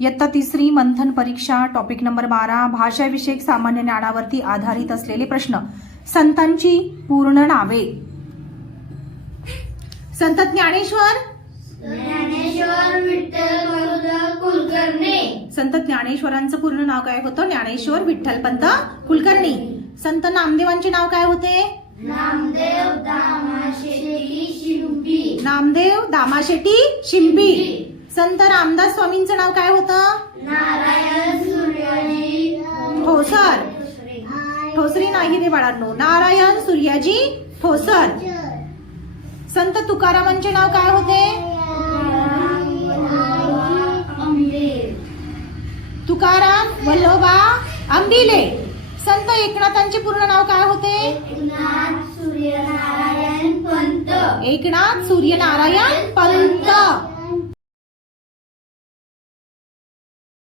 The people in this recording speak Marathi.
इयत्ता 3 मंथन परीक्षा टॉपिक नंबर 12 भाषा विषयक सामान्य ज्ञानावरती आधारित असलेले प्रश्न। संतांची पूर्ण नावे। संत ज्ञानेश्वर विठ्ठल कुलकर्णी। संत ज्ञानेश्वरांचं पूर्ण नाव काय होतं? ज्ञानेश्वर विठ्ठलपंत कुलकर्णी। संत नामदेवांचे नाव काय होते? नामदेव दामाशेट्टी शिंपी। नामदेव दामाशेट्टी शिंपी। संत रामदास स्वामींचं नाव काय होतं? नारायण सूर्याजी ठोसर। ठोसरी नाही रे बाळांनो, नारायण सूर्याजी ठोसर। संत तुकारामांचे नाव काय होते? तुकाराम वल्लोबा आंबिले। संत एकनाथांचे पूर्ण नाव काय होते? एकनाथ सूर्यनारायण पंत। एकनाथ सूर्यनारायण पंत।